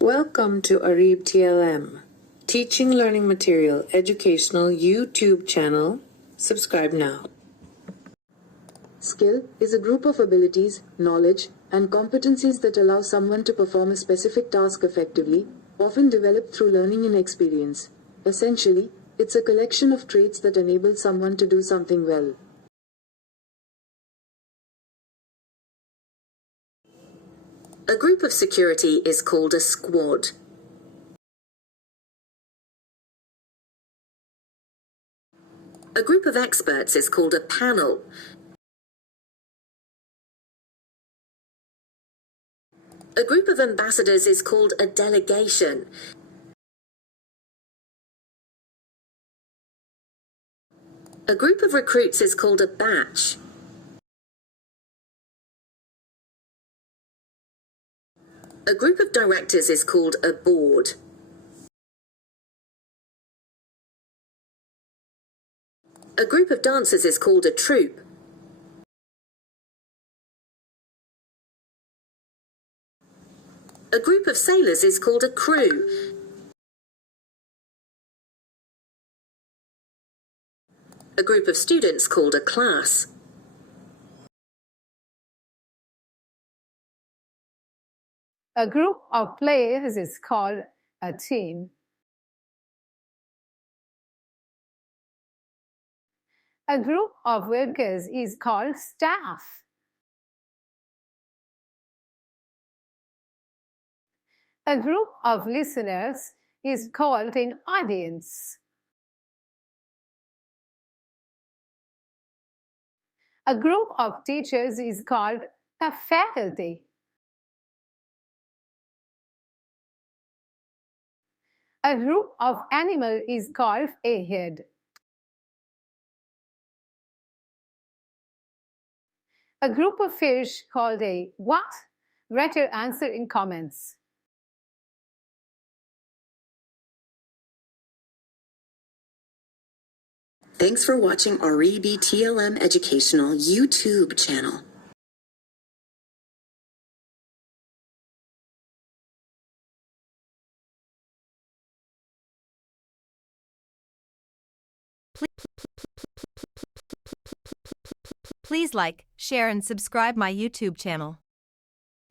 Welcome to Arib TLM, Teaching Learning Material Educational YouTube channel. Subscribe now. Skill is a group of abilities, knowledge, and competencies that allow someone to perform a specific task effectively, often developed through learning and experience. Essentially, it's a collection of traits that enable someone to do something well. A group of security is called a squad. A group of experts is called a panel. A group of ambassadors is called a delegation. A group of recruits is called a batch. A group of directors is called a board. A group of dancers is called a troupe. A group of sailors is called a crew. A group of students called a class. A group of players is called a team. A group of workers is called staff. A group of listeners is called an audience. A group of teachers is called a faculty. A group of animals is called a herd. A group of fish called a what? Write your answer in comments. Thanks for watching Aribi TLM Educational YouTube channel. Please like, share and subscribe my YouTube channel. #